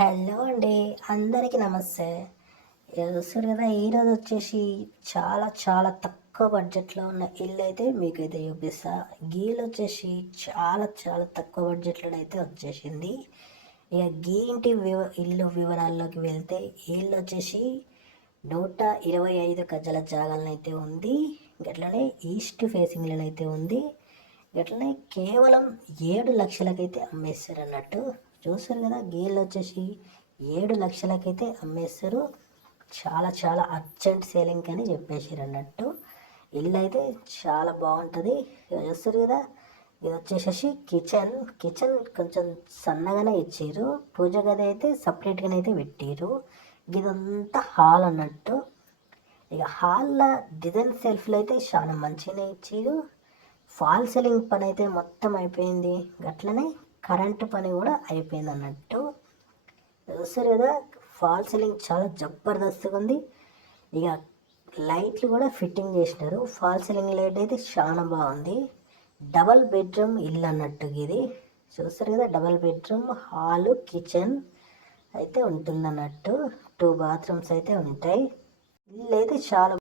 Hello అండి, అందరికీ నమస్తే. చూస్తారు కదా, ఈరోజు వచ్చేసి చాలా చాలా తక్కువ బడ్జెట్లో ఉన్న ఇల్లు అయితే మీకైతే చూపిస్తా. గీలు వచ్చేసి చాలా చాలా తక్కువ బడ్జెట్లో అయితే వచ్చేసింది. ఇక గీ ఇంటి ఇల్లు వివరాల్లోకి వెళ్తే ఈ ఇల్లు వచ్చేసి 125 గజాల జాగాలను అయితే ఉంది. గట్లనే ఈస్ట్ ఫేసింగ్లో అయితే ఉంది. గట్లనే కేవలం 7 లక్షలకైతే అమ్మేస్తారు అన్నట్టు. చూస్తారు కదా, గేళ్ళు వచ్చేసి 7 లక్షలకైతే అమ్మేస్తారు. చాలా చాలా అర్జెంట్ సేలింగ్ అని చెప్పేసారు అన్నట్టు. ఇల్లు అయితే చాలా బాగుంటుంది. చూస్తారు కదా, ఇది వచ్చేసేసి కిచెన్ కొంచెం సన్నగానే ఇచ్చారు. పూజ గది అయితే సపరేట్గానే అయితే పెట్టారు. ఇదంతా హాల్ అన్నట్టు. ఇక హాల్లో డిజైన్ సెల్ఫ్లు అయితే చాలా మంచిగానే ఇచ్చారు. ఫాల్ సీలింగ్ పని అయితే మొత్తం అయిపోయింది. గట్లనే కరెంటు పని కూడా అయిపోయింది అన్నట్టు. చూస్తారు కదా, ఫాల్ సీలింగ్ చాలా జబర్దస్త్గా ఉంది. ఇక లైట్లు కూడా ఫిట్టింగ్ చేసినారు. ఫాల్ సీలింగ్ లైట్ అయితే చాలా బాగుంది. డబల్ బెడ్రూమ్ ఇల్లు అన్నట్టు ఇది. చూస్తారు కదా, డబల్ బెడ్రూమ్, హాలు, కిచెన్ అయితే ఉంటుంది అన్నట్టు. 2 బాత్రూమ్స్ అయితే ఉంటాయి. ఇల్లు అయితే చాలా